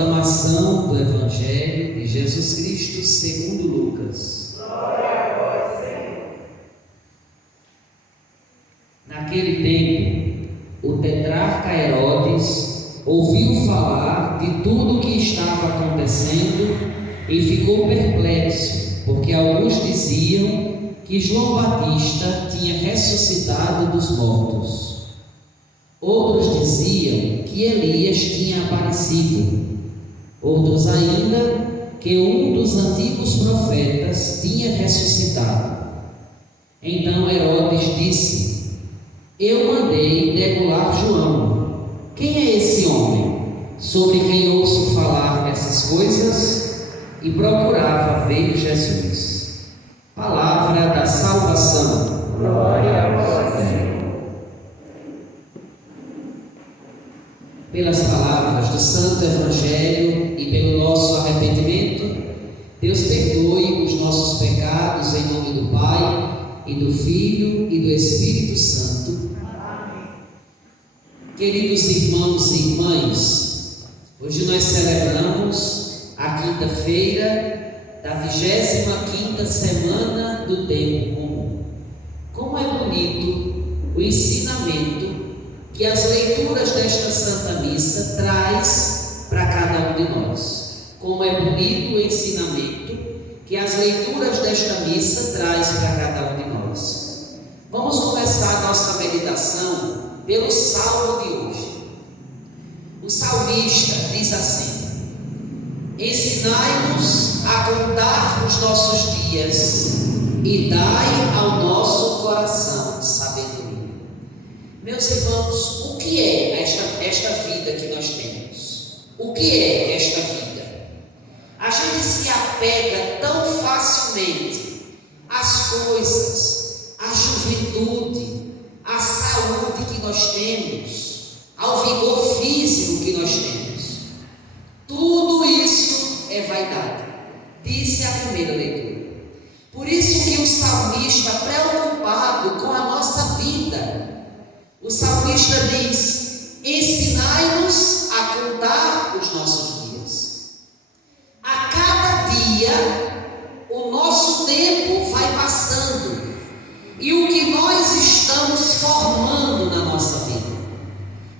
Proclamação do Evangelho de Jesus Cristo segundo Lucas. Glória a vós, Senhor. Naquele tempo, o tetrarca Herodes ouviu falar de tudo o que estava acontecendo e ficou perplexo, porque alguns diziam que João Batista tinha ressuscitado dos mortos. Outros diziam que Elias tinha aparecido. Outros ainda que um dos antigos profetas tinha ressuscitado. Então Herodes disse: Eu mandei degolar João. Quem é esse homem, sobre quem ouço falar essas coisas? E procurava ver Jesus. Palavra da salvação. Glória a vós, Senhor. Pelas palavras do Santo Evangelho e pelo nosso arrependimento, Deus perdoe os nossos pecados em nome do Pai, e do Filho e do Espírito Santo. Amém. Queridos irmãos e irmãs, hoje nós celebramos a quinta-feira da 25ª semana do Tempo Comum. Como é bonito o ensinamento que as leituras desta Santa Missa traz para cada um de nós. Como é bonito o ensinamento que as leituras desta missa traz para cada um de nós. Vamos começar a nossa meditação pelo salmo de hoje. O salmista diz assim: Ensinai-nos a contar os nossos dias e dai ao nosso coração sabedoria. Meus irmãos, o que é esta vida que nós temos? O que é esta vida? A gente se apega tão facilmente às coisas, à juventude, à saúde que nós temos, ao vigor físico que nós temos. Tudo isso é vaidade, disse a primeira leitura. Por isso que o salmista, preocupado com a nossa vida, o salmista diz: ensinai-nos a contar os nossos dias. A cada dia, o nosso tempo vai passando e o que nós estamos formando na nossa vida,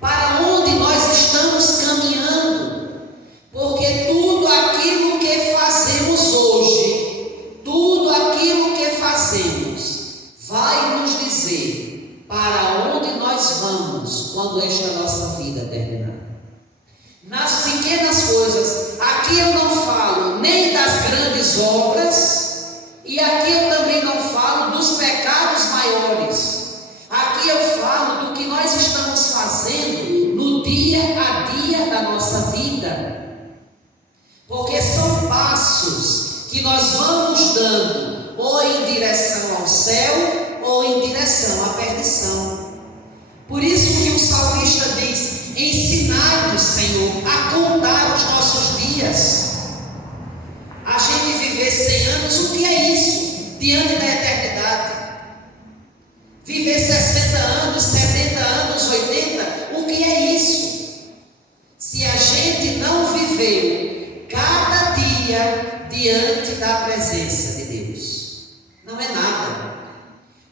para onde nós estamos caminhando, porque tudo aquilo que fazemos hoje, tudo aquilo que fazemos, vai nos dizer para onde nós vamos quando esta nossa vida terminar. Nas pequenas coisas, aqui eu não falo nem das grandes obras, e aqui eu também não falo dos pecados maiores. Aqui eu falo do que nós estamos fazendo no dia a dia da nossa vida, porque são passos que nós vamos dando ou em direção ao céu ou em direção à perdição. Por isso que o salmista diz: ensinai-nos, Senhor, a contar os nossos dias. A gente viver 100 anos, o que é isso diante da eternidade? Viver 60 anos, 70 anos, 80, o que é isso? Se a gente não viveu cada dia diante da presença de Deus, não é nada.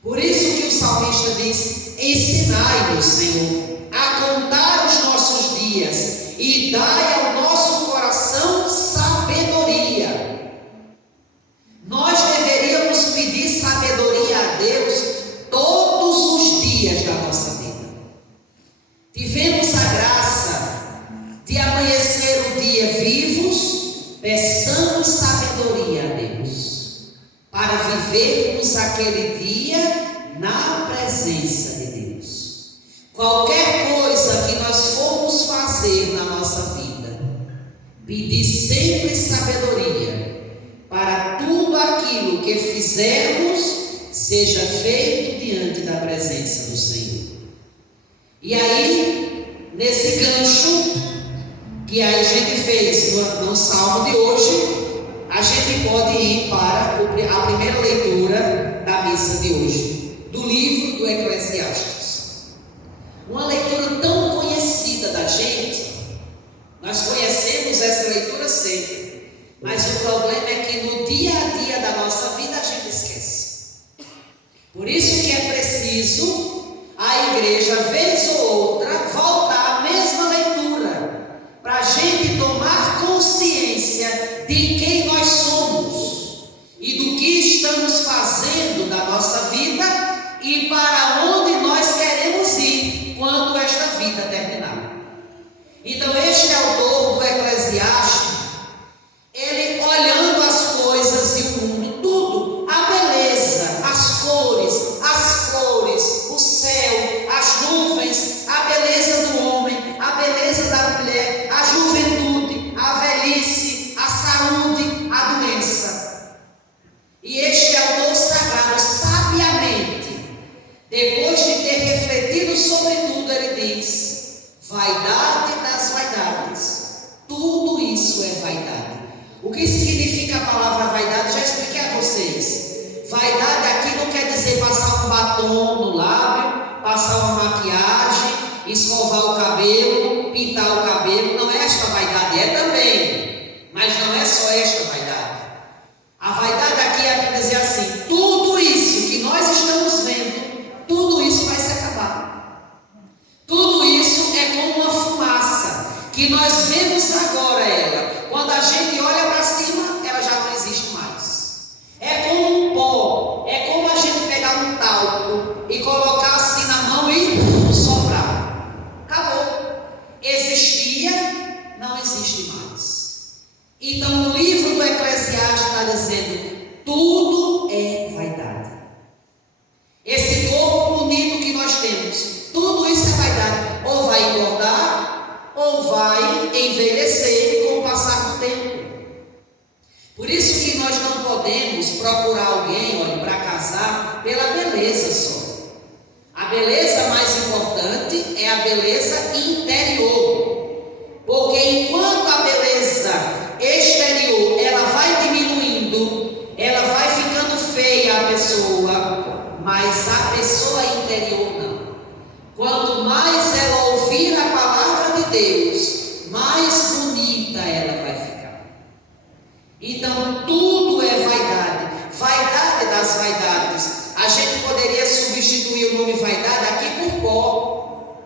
Por isso que o salmista diz: ensinai-nos, Senhor, a contar os nossos dias e dai ao nosso coração sabedoria. Nós deveríamos pedir sabedoria a Deus todos os dias da nossa vida. Tivemos a graça de amanhecer o dia vivos, peçamos sabedoria a Deus, para vivermos aquele dia na presença de Deus. Qualquer coisa que nós formos fazer na nossa vida, pedir sempre sabedoria, para tudo aquilo que fizermos seja feito diante da presença do Senhor. E aí, nesse gancho que a gente fez no salmo de hoje, a gente pode ir para a primeira leitura da missa de hoje, do livro do Eclesiastes. Uma leitura tão conhecida da gente. Nós conhecemos essa acontecer. Mas o problema é que no dia a dia da nossa vida a gente esquece. Por isso que é preciso a igreja, vez ou outra, voltar à mesma leitura, para a gente tomar consciência de quem nós somos e do que estamos fazendo da nossa vida e para onde nós queremos ir quando esta vida terminar. Então este autor do Eclesiastes, ele olhando as coisas e o mundo, tudo, a beleza, as cores, as flores, o céu, as nuvens, a beleza do homem, a beleza da mulher, a juventude, a velhice, a saúde, a doença. E este autor sagrado, sabiamente, depois de ter refletido sobre tudo, ele diz: vaidade das vaidades, tudo isso é vaidade. O que significa a palavra vaidade? Já expliquei a vocês. Vaidade aqui não quer dizer passar um batom no lábio, passar uma maquiagem, escovar o cabelo, pintar o cabelo. Não é esta vaidade, é também, mas não é só esta vaidade. A vaidade aqui é para dizer assim: tudo isso que nós estamos vendo, tudo isso vai se acabar. Tudo isso é como uma fumaça que nós vemos agora ela. Quando a gente olha para cima, ela já não existe mais. É como um pó, é como a gente pegar um talco e colocar assim na mão e soprar. Acabou. Existia, não existe mais. Então o livro do Eclesiastes está dizendo: tudo é vaidade. Esse corpo bonito que nós temos, tudo isso é vaidade. Ou vai engordar, ou vai envelhecer com o passar do tempo. Por isso que nós não podemos procurar alguém, olha, para casar pela beleza só. A beleza mais importante é a beleza interior. Porque enquanto a beleza exterior ela vai diminuindo, ela vai ficando feia a pessoa, mas a pessoa interior não. Quanto mais ela ouvir a palavra de Deus, mais bonita ela vai ficar. Então tudo é vaidade. Vaidade das vaidades. A gente poderia substituir o nome vaidade aqui por pó.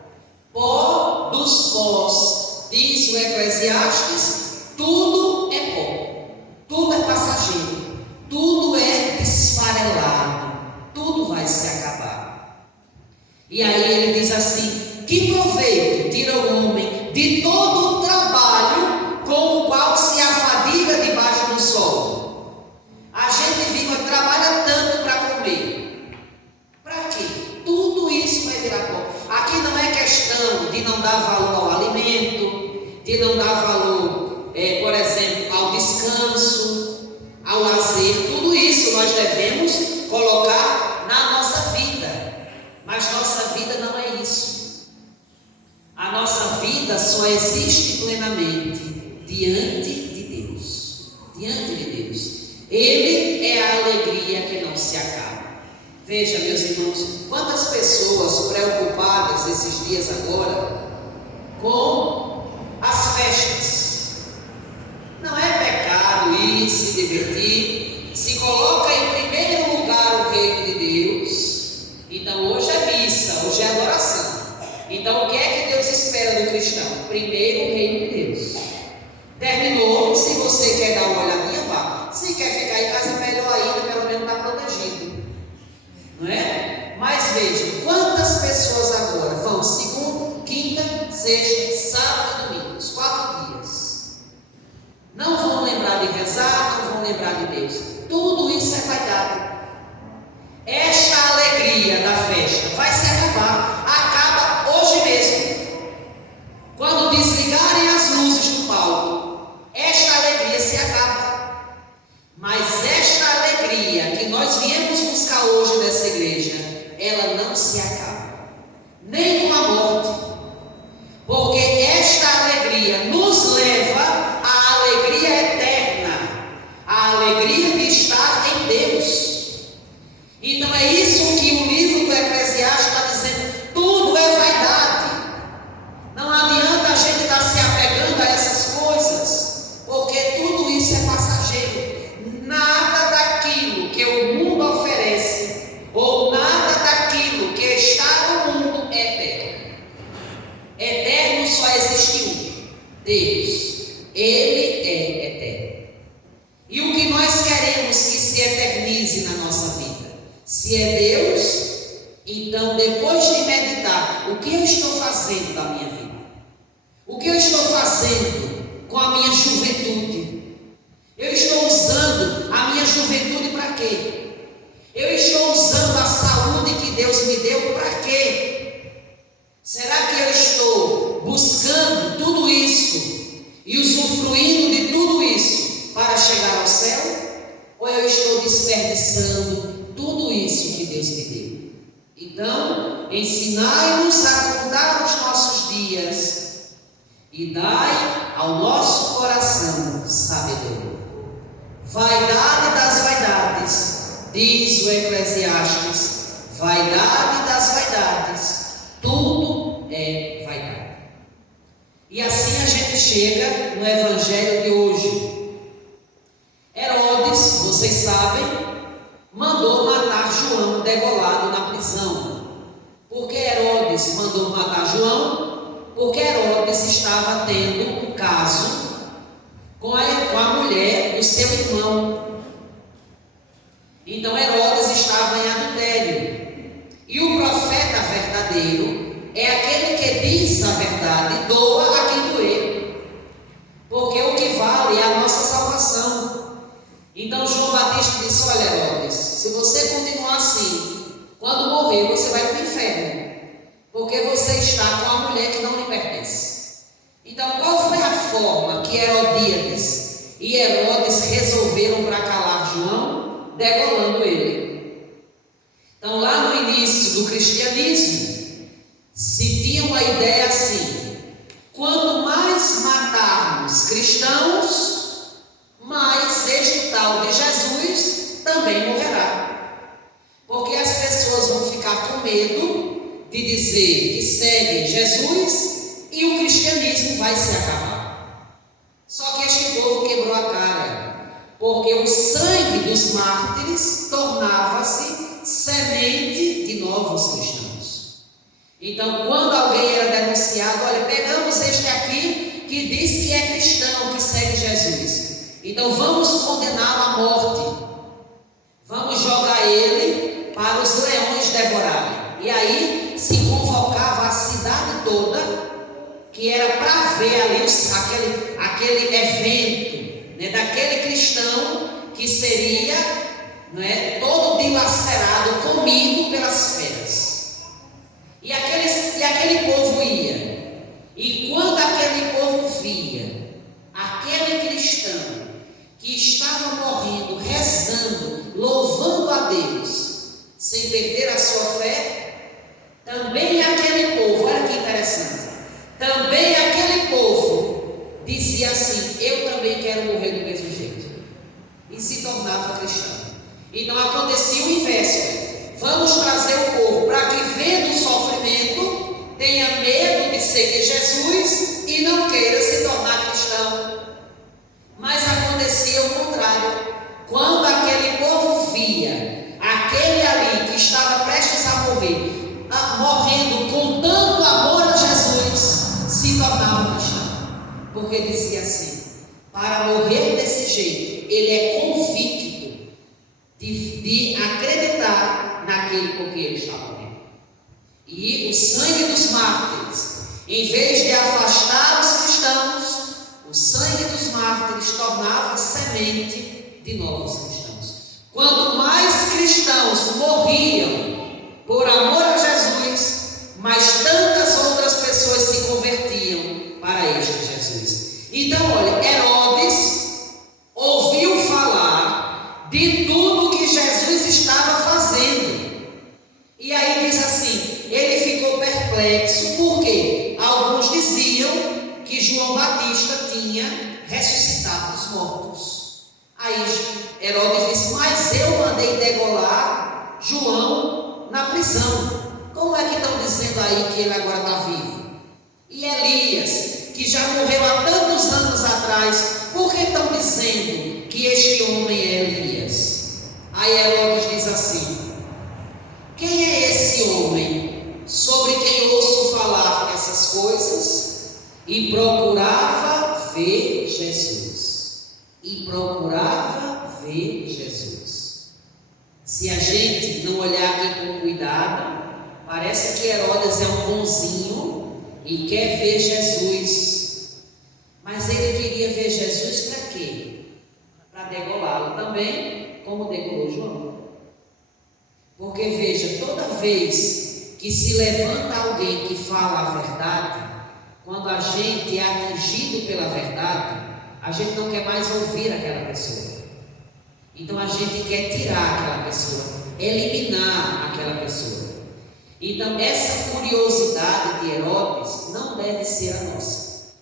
Pó dos pós. Diz o Eclesiastes: tudo é pó. Tudo é passageiro. Tudo é esfarelado. Tudo vai se acabar. E aí ele diz assim: que proveito tira o homem de todo o trabalho com o qual se afadiga debaixo do sol? A gente vive, trabalha tanto para comer. Para quê? Tudo isso vai virar pó. Aqui não é questão de não dar valor ao alimento, de não dar valor, por exemplo, ao descanso, ao lazer. Tudo isso nós devemos colocar na nossa vida. Mas nossa vida não é isso. A nossa vida só existe plenamente diante de Deus. Diante de Deus. Ele é a alegria que não se acaba. Veja, meus irmãos, quantas pessoas preocupadas esses dias agora com as festas. Não é pecado ir se divertir. Se coloca em primeiro lugar o reino de Deus. Então hoje é missa, hoje é adoração. Então o que é que Deus espera do cristão? Primeiro o reino de Deus. Terminou, se você quer dar uma olhadinha, vá. Se quer ficar em casa, melhor ainda, pelo menos está protegido. Não é? Mas veja, quantas pessoas agora vão segunda, quinta, sexta, sábado e domingo, os 4 dias. Não vão lembrar de rezar, não vão lembrar de Deus. Tudo isso é vaidade. Esta alegria da festa vai se acabar. Acaba hoje mesmo. Quando desligar Deus, Ele é eterno. E o que nós queremos que se eternize na nossa vida? Se é Deus, então depois de meditar, o que eu estou fazendo da minha vida? O que eu estou fazendo com a minha juventude? Eu estou usando a minha juventude para quê? Eu estou usando a saúde que Deus me deu para quê? Será que eu estou buscando tudo isso e usufruindo de tudo isso para chegar ao céu? Ou eu estou desperdiçando tudo isso que Deus me deu? Então, ensinai-nos a contar os nossos dias e dai ao nosso coração sabedoria. Vaidade das vaidades, diz o Eclesiastes, vaidade das vaidades, tudo é vaidade. E assim a gente chega no evangelho de hoje. Herodes, vocês sabem, mandou matar João degolado na prisão. Por que Herodes mandou matar João? Porque Herodes estava tendo um caso com a mulher do seu irmão. Então Herodes estava em adultério. E o profeta verdadeiro é aquele que diz a verdade, doa a quem doer. Porque o que vale é a nossa salvação. Então João Batista disse: olha, Herodes, se você continuar assim, quando morrer você vai para o inferno, porque você está com a mulher que não lhe pertence. Então qual foi a forma que Herodíades e Herodes resolveram para calar João? Degolando ele. Então lá no início do cristianismo se tinha uma ideia assim: quanto mais matarmos cristãos, mais este tal de Jesus também morrerá. Porque as pessoas vão ficar com medo de dizer que seguem Jesus e o cristianismo vai se acabar. Só que este povo quebrou a cara, porque o sangue dos mártires tornava-se semente de novos cristãos. Então, quando alguém era denunciado, olha, pegamos este aqui que diz que é cristão, que segue Jesus, então vamos condená-lo à morte, vamos jogar ele para os leões devorarem. E aí se convocava a cidade toda, que era para ver ali aquele evento, né, daquele cristão que seria, né, todo dilacerado, comido pelas feras. E aquele povo ia. E quando aquele povo via aquele cristão que estava morrendo, rezando, louvando a Deus, sem perder a sua fé, também aquele povo, olha que interessante, também aquele povo dizia assim: eu também quero morrer do mesmo jeito, e se tornava cristão. Então acontecia o inverso: vamos trazer o povo para que, vendo o sofrimento, tenha medo de seguir Jesus e não queira se tornar cristão. Mas acontecia o contrário: quando aquele povo via aquele ali que estava prestes a morrer, morrendo com tanto amor a Jesus, se tornava cristão, porque dizia assim: para morrer desse jeito, ele é convicto de acreditar naquele por que ele está morrendo. E o sangue dos mártires, em vez de afastar os cristãos, o sangue dos mártires tornava semente de novos cristãos. Quanto mais cristãos morriam por amor a Jesus, mas tantas outras pessoas se convertiam para este Jesus. Então, olha, Herodes ouviu falar de tudo que Jesus estava fazendo. E aí diz assim, ele ficou perplexo, porque alguns diziam que João Batista tinha ressuscitado dos mortos. Aí Herodes disse: mas eu mandei degolar João na prisão. Como é que estão dizendo aí que ele agora está vivo? E Elias, que já morreu há tantos anos atrás, por que estão dizendo que este homem é Elias? Aí Herodes diz assim: quem é esse homem sobre quem ouço falar essas coisas? E procurava ver Jesus e procurava ver Jesus. Se a gente não olhar aqui com cuidado, parece que Herodes é um bonzinho e quer ver Jesus. Mas ele queria ver Jesus para quê? Para degolá-lo também, como degolou João. Porque veja, toda vez que se levanta alguém que fala a verdade, quando a gente é atingido pela verdade, a gente não quer mais ouvir aquela pessoa. Então a gente quer tirar aquela pessoa, eliminar aquela pessoa. Então essa curiosidade de Herodes não deve ser a nossa.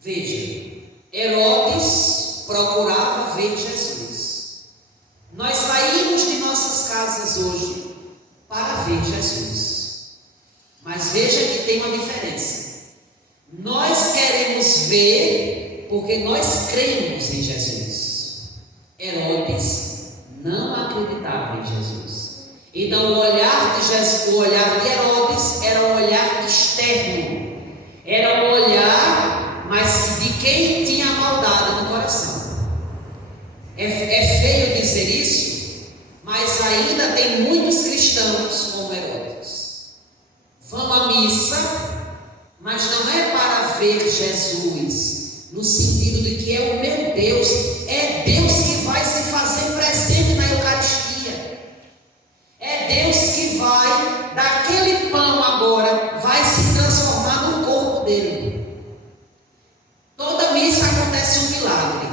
Veja, Herodes procurava ver Jesus. Nós saímos de nossas casas hoje para ver Jesus. Mas veja que tem uma diferença. Nós queremos ver porque nós cremos em Jesus. Herodes não acreditava em Jesus. Então o olhar de Jesus, o olhar de Herodes era um olhar externo. Era um olhar, mas de quem tinha maldade no coração. É feio dizer isso, mas ainda tem muitos cristãos como Herodes. Vão à missa, mas não é para ver Jesus, no sentido de que é o meu Deus, é Deus que vai se fazer presente na Eucaristia. É Deus que vai, daquele pão agora, vai se transformar no corpo dele. Toda missa acontece um milagre,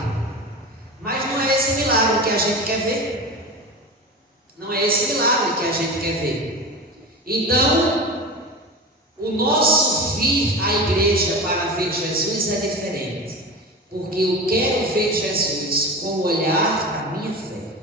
mas não é esse milagre que a gente quer ver. Não é esse milagre que a gente quer ver. Então, o nosso vir à igreja para ver Jesus é diferente, porque eu quero ver Jesus com o olhar da minha fé.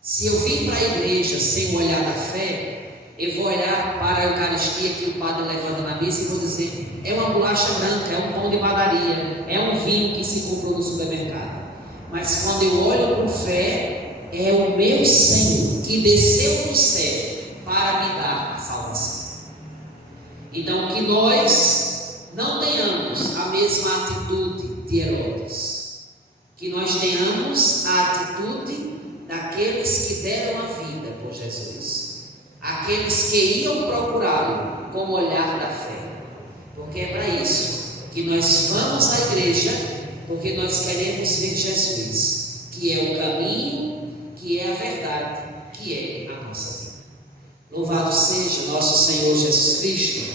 Se eu vir para a igreja sem o olhar da fé, eu vou olhar para a Eucaristia que o padre levanta na missa e vou dizer: é uma bolacha branca, é um pão de padaria, é um vinho que se comprou no supermercado. Mas quando eu olho com fé, é o meu Senhor que desceu do céu para me dar a salvação. Então que nós não tenhamos a mesma atitude de Herodes, que nós tenhamos a atitude daqueles que deram a vida por Jesus, aqueles que iam procurá-lo com o olhar da fé, porque é para isso que nós vamos à igreja, porque nós queremos ver Jesus, que é o caminho, que é a verdade, que é a nossa vida. Louvado seja nosso Senhor Jesus Cristo.